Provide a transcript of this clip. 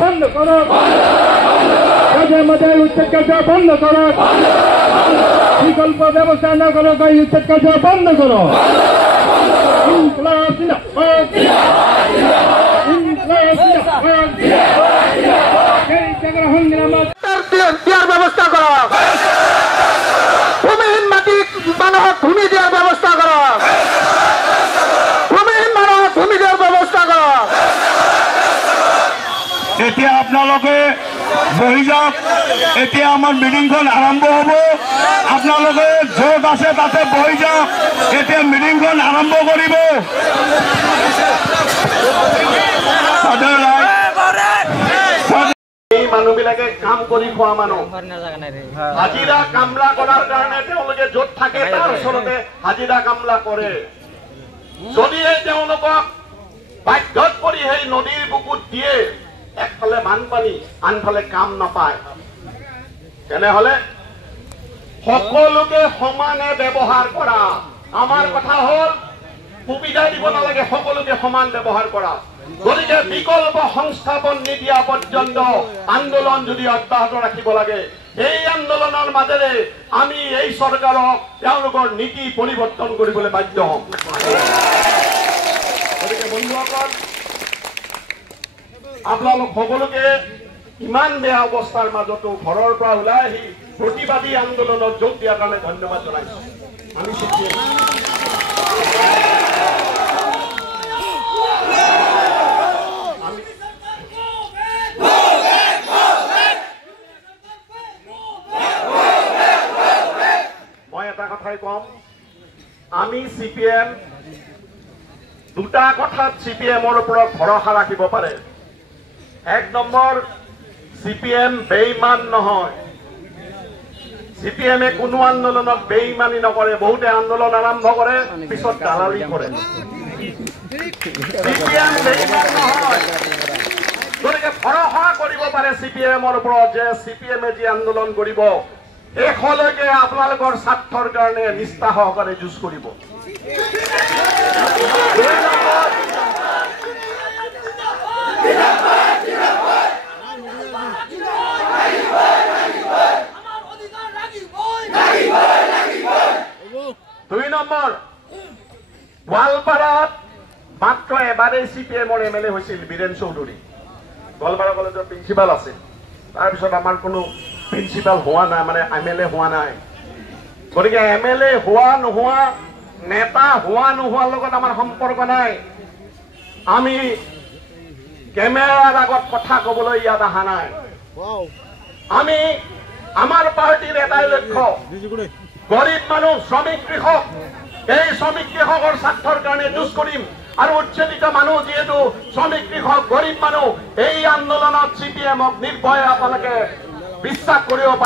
বন্ধ করো, উচ্ছেদ কার্য বন্ধ করো, বিকল্প ব্যবস্থা না করো, উচ্ছেদ কার্য বন্ধ করো। ইনকলাব জিন্দাবাদ, ইনকলাব জিন্দাবাদ, এই জায়গার সংগ্রাম দেওয়ার ব্যবস্থা করো, ভূমিহীন মাটি মানুষ ভূমি দেওয়ার ব্যবস্থা করো, ভূমিহীন মানুষ ভূমি দেওয়ার ব্যবস্থা করো। এতিয়া আপোনালোকে বহি যাওক, এতিয়া আমাৰ মিটিংখন আৰম্ভ হ'ব। আপোনালোকে য'ত আছে তাতে বহি যাওক, এতিয়া মিটিংখন আৰম্ভ কৰিব। এই মানুহবিলাকে কাম কৰি খোৱা মানুহ, হাজিৰা কামলা কৰাৰ কাৰণে তেওঁলোকে য'ত থাকে তাৰ ওচৰতে হাজিৰা কামলা কৰে। যদিহে তেওঁলোকক বাধ্যত পৰি সেই নদীৰ বুকুত দিয়ে, একফালে বানপানী আনফালে কাম নাপায়, তেনেহলে সকলোকে সমানে ব্যৱহাৰ কৰা। আমাৰ কথা হল সুবিধা দিব নালাগে, সকলোকে সমান ব্যৱহাৰ কৰা। গতিকে বিকল্প সংস্থাপন নিদিয়া পৰ্যন্ত আন্দোলন যদি অব্যাহত ৰাখিব লাগে, এই আন্দোলনৰ মাজেৰে আমি এই চৰকাৰক তেওঁলোকৰ নীতি পৰিৱৰ্তন কৰিবলৈ বাধ্য হ'ম। গতিকে বন্ধুসকল, আপোনালোক সকলোকে ইমান বেয়া অৱস্থাৰ মাজতো ঘৰৰ পৰা ওলাই আহি প্ৰতিবাদী আন্দোলনত যোগ দিয়াৰ কাৰণে ধন্যবাদ জনাইছো। আমি মই এটা কথাই কম, আমি CPM দুটা কথাত CPMৰ ওপৰত ভৰসা ৰাখিব পাৰে। এক নম্বৰ, CPM বেইমান নহয়। CPM কোনো আন্দোলনত বেইমানি নকৰে। বহুতে আন্দোলন আৰম্ভ কৰে, পিছত দালালি কৰে। CPM বেইমান নহয়। গতিকে ভৰসা কৰিব পাৰে CPMৰ ওপৰত যে CPMে যি আন্দোলন কৰিব শেষলৈকে আপোনালোকৰ স্বাৰ্থৰ কাৰণে নিষ্ঠা সহকাৰে যুঁজ কৰিব। দুই নম্বৰ, গোৱালপাৰাত মাত্ৰ এবাৰেই CPMৰ MLA হৈছিল বীৰেন চৌধুৰী। গোৱালপাৰা কলেজৰ প্ৰিন্সিপাল আছিল। তাৰপিছত আমাৰ কোনো প্ৰিন্সিপাল হোৱা নাই, মানে MLA হোৱা নাই। গতিকে MLA হোৱা নোহোৱা, নেতা হোৱা নোহোৱাৰ লগত আমাৰ সম্পৰ্ক নাই। আমি কেমেৰাৰ আগত কথা ক'বলৈ ইয়াত অহা নাই। আমি আমাৰ পাৰ্টিৰ এটাই লক্ষ্য, গৰীব মানুহ, শ্ৰমিক কৃষক, এই শ্ৰমিক কৃষকৰ স্বাৰ্থৰ কাৰণে যুঁজ কৰিম। আৰু উচ্ছেদিত মানুহ যিহেতু শ্ৰমিক কৃষক গৰীব মানুহ, এই আন্দোলনত CPMক নিৰ্ভয়ে আপোনালোকে বিশ্বাস কৰিব পাৰে।